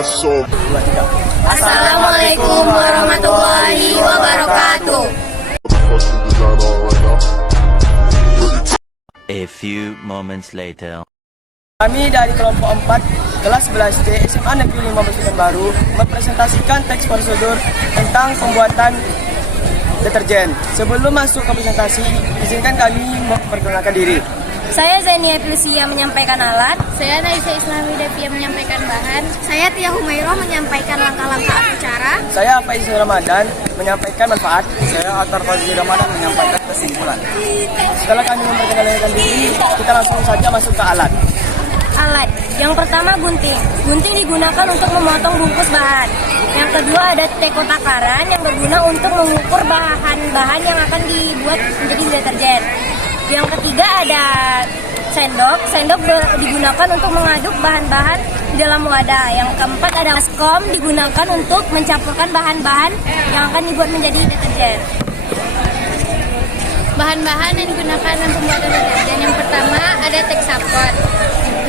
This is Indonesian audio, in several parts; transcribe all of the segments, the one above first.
Assalamualaikum warahmatullahi wabarakatuh. A few moments later. Kami dari kelompok 4 kelas 11C SMA Negeri 15 Pekanbaru mempresentasikan teks prosedur tentang pembuatan deterjen. Sebelum masuk ke presentasi, izinkan kami memperkenalkan diri. Saya Zenia Pilsia menyampaikan alat. Saya Naisa Islami Devia menyampaikan bahan. Saya Tia Humairah menyampaikan langkah-langkah acara. Saya Faiz Ramadan menyampaikan manfaat. Saya Atar Fazli Ramadan menyampaikan kesimpulan. Setelah kami memperkenalkan diri, kita langsung saja masuk ke alat. Alat. Yang pertama gunting. Gunting digunakan untuk memotong bungkus bahan. Yang kedua ada teko takaran yang berguna untuk mengukur bahan-bahan yang akan dibuat menjadi deterjen. Yang ketiga ada sendok. Sendok digunakan untuk mengaduk bahan-bahan di dalam wadah. Yang keempat ada baskom digunakan untuk mencampurkan bahan-bahan yang akan dibuat menjadi deterjen. Bahan-bahan yang digunakan dalam pembuatan deterjen. Yang pertama ada Texaport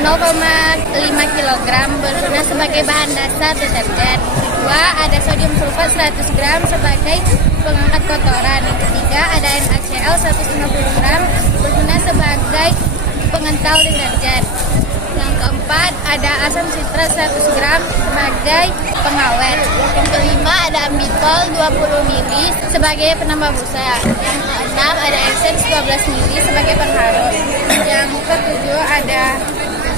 0,5 kg berguna sebagai bahan dasar deterjen. Kedua ada sodium sulfat 100 gram sebagai pengangkat kotoran. Yang ketiga ada NaCl 150 gram berguna sebagai pengental deterjen. Yang keempat ada asam sitrat 100 gram sebagai pengawet. Yang kelima ada ambitol 20 ml sebagai penambah busa. Yang keenam ada essence 12 ml sebagai pengharum. Yang ketujuh ada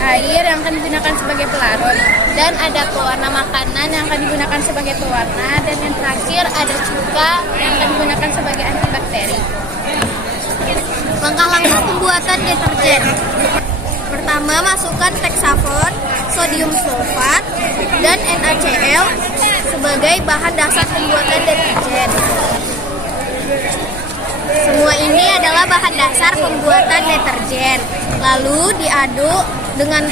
air yang akan digunakan sebagai pelarut, dan ada pewarna makanan yang akan digunakan sebagai pewarna, dan yang terakhir ada cuka yang akan digunakan sebagai antibakteri. Langkah-langkah pembuatan deterjen. Pertama, masukkan Texaport, sodium sulfat, dan NaCl sebagai bahan dasar pembuatan deterjen. Semua ini adalah bahan dasar pembuatan deterjen. Lalu diaduk dengan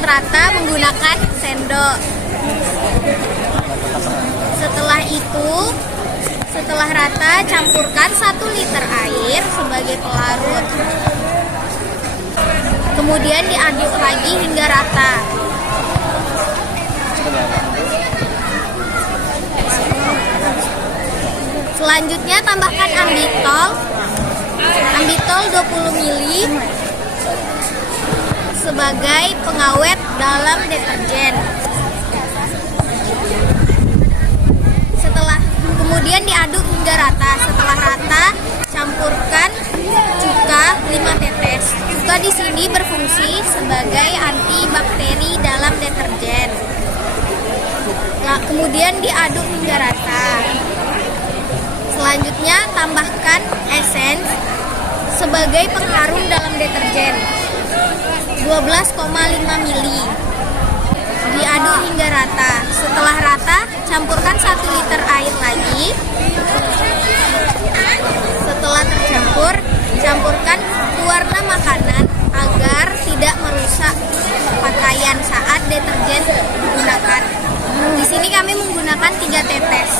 rata menggunakan sendok. Setelah rata, campurkan 1 liter air sebagai pelarut. Kemudian diaduk lagi hingga rata. Selanjutnya tambahkan ambitol 20 ml sebagai pengawet dalam deterjen. Kemudian diaduk hingga rata. Setelah rata, campurkan cuka 5 tetes. Cuka di sini berfungsi sebagai antibakteri dalam deterjen. Kemudian diaduk hingga rata. Selanjutnya tambahkan essence sebagai pengharum dalam deterjen 12,5 ml. Diaduk hingga rata. Setelah rata, campurkan 1 liter air lagi. Setelah tercampur, campurkan pewarna makanan agar tidak merusak pakaian saat deterjen digunakan. Di sini kami menggunakan 3 tetes.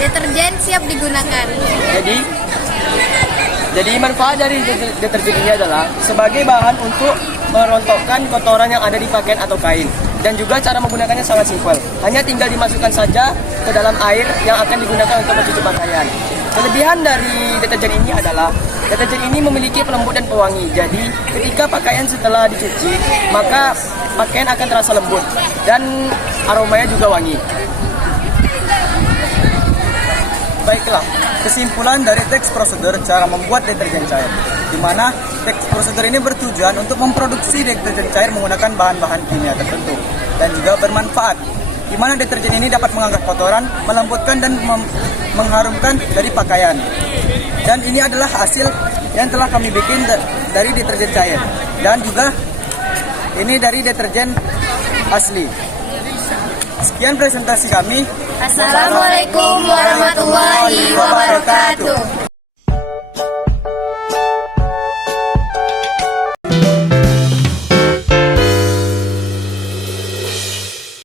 Deterjen siap digunakan. Jadi manfaat dari deterjen ini adalah sebagai bahan untuk merontokkan kotoran yang ada di pakaian atau kain. Dan juga cara menggunakannya sangat simpel. Hanya tinggal dimasukkan saja ke dalam air yang akan digunakan untuk mencuci pakaian. Kelebihan dari deterjen ini adalah deterjen ini memiliki pelembut dan pewangi. Jadi ketika pakaian setelah dicuci, maka pakaian akan terasa lembut dan aromanya juga wangi. Baiklah, kesimpulan dari teks prosedur cara membuat deterjen cair, di mana teks prosedur ini bertujuan untuk memproduksi deterjen cair menggunakan bahan-bahan kimia tertentu dan juga bermanfaat, di mana deterjen ini dapat mengangkat kotoran, melembutkan dan mengharumkan dari pakaian. Dan ini adalah hasil yang telah kami bikin dari deterjen cair, dan juga ini dari deterjen asli. Sekian presentasi kami. Assalamualaikum warahmatullahi wabarakatuh.